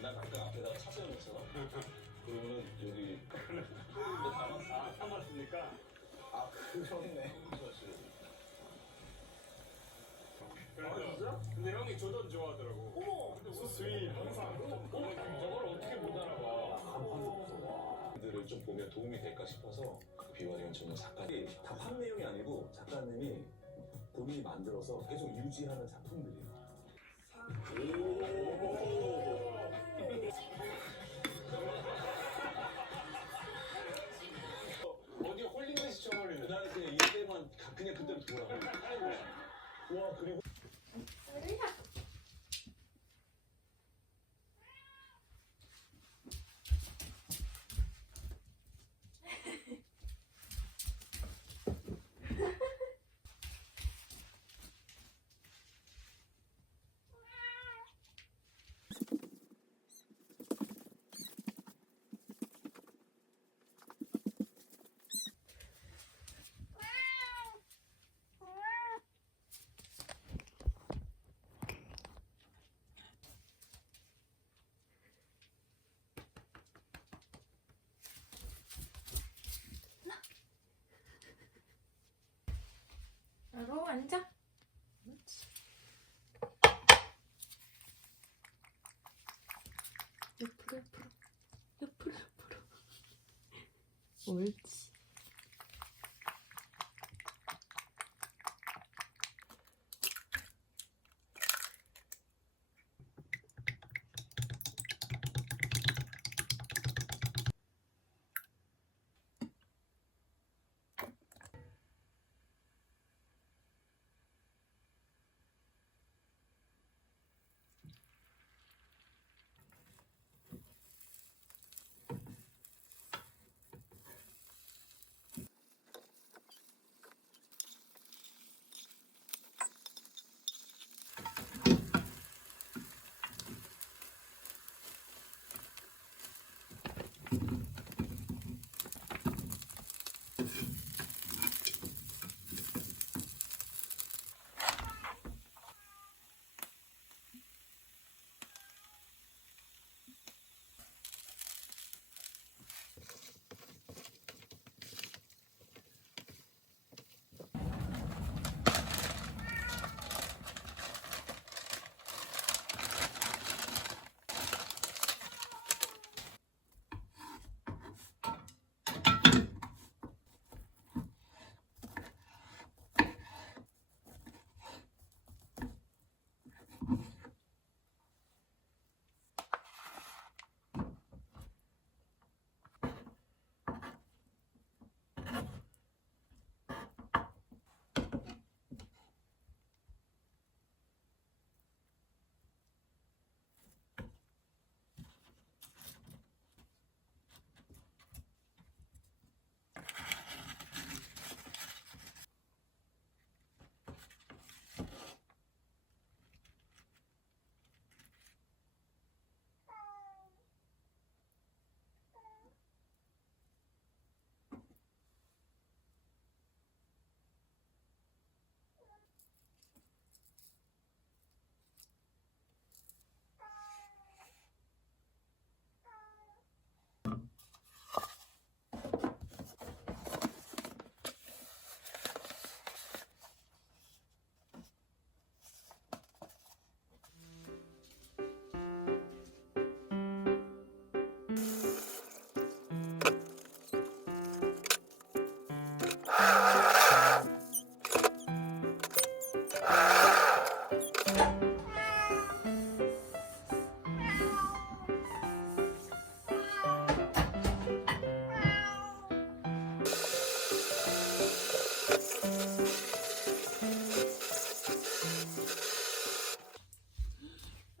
난 가끔 앞에다가 차 뭐냐면 다 참았으니까. 아, 그러네. 아, 진짜? 근데 형이 조던 좋아하더라고. 어머! 근데 스윗 항상. 어? 저걸 어떻게 못 알아봐. 들을 좀 보면 도움이 될까 싶어서 비와리온 전문 작가님 다 판매용이 아니고 작가님이 본인이 만들어서 계속 유지하는 작품들이에요. 어디 홀린 듯이 쳐버리네. 그날 그냥 이때만 가- 그냥 그때로 돌아가. 와 그리고 바로 앉아. 옆으로 옆으로 옆으로. 옳지.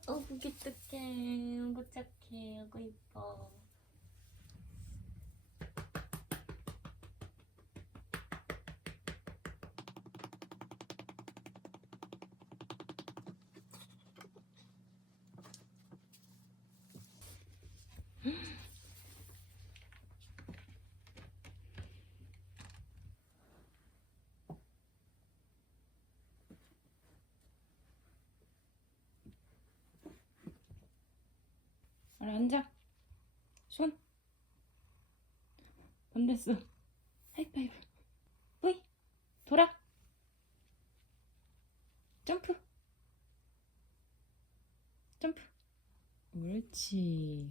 어구 기특해. 어구 착해. 어구 이뻐. 앉아. 손. 반대서. 하이파이브. 뿌이. 돌아. 점프. 점프. 옳지.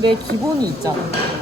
근데 기본이 있잖아.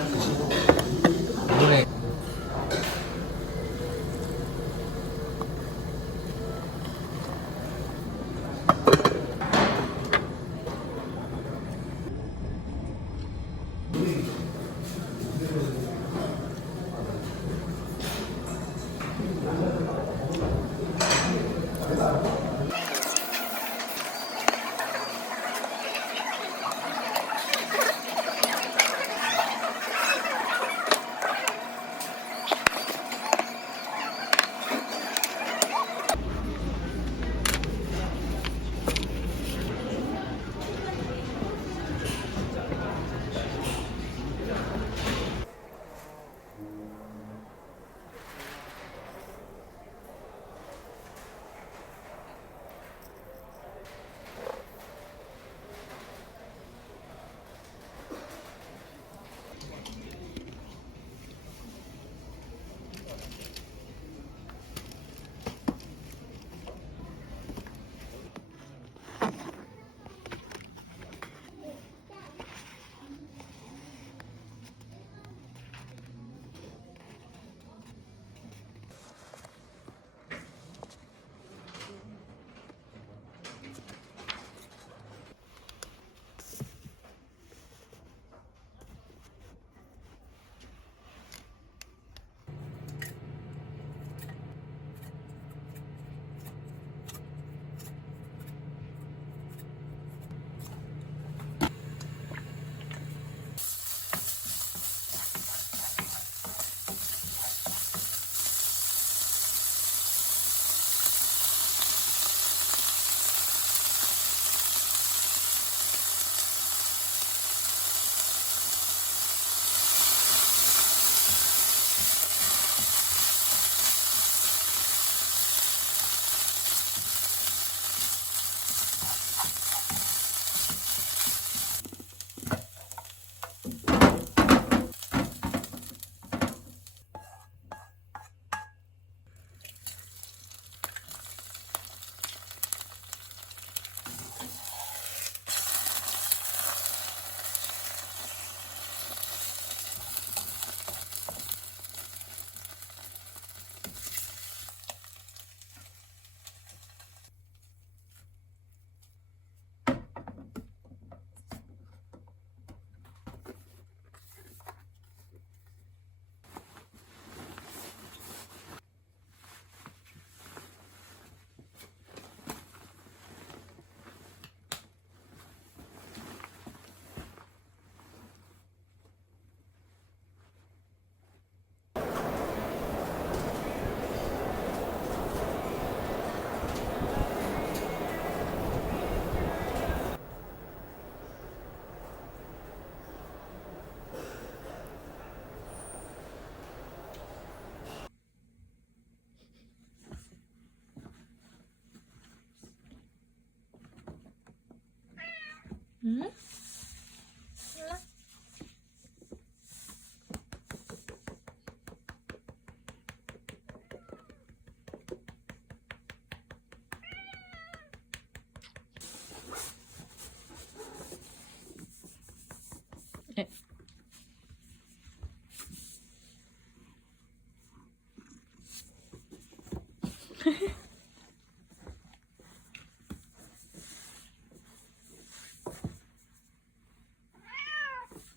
嗯？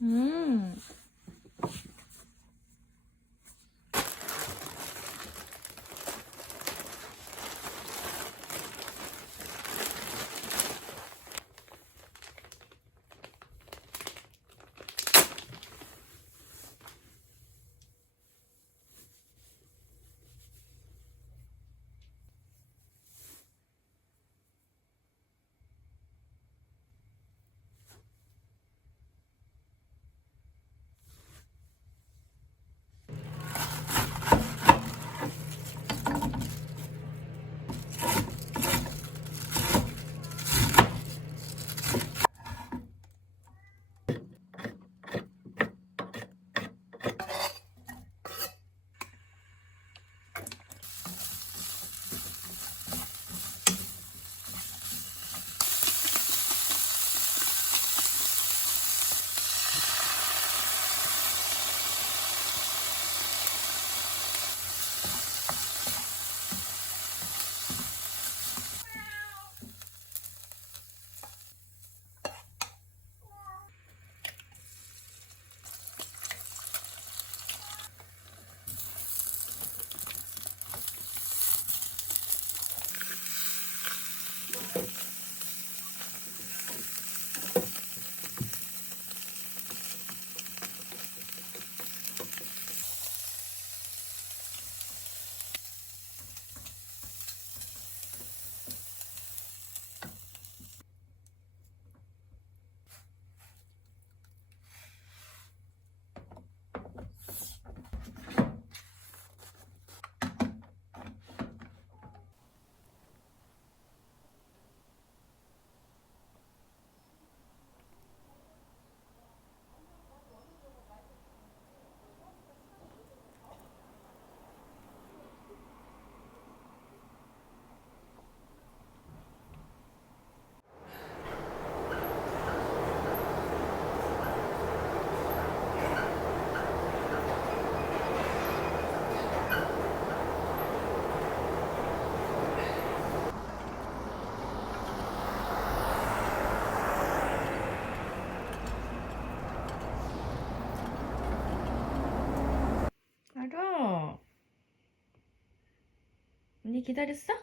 Mm. 언니 기다렸어?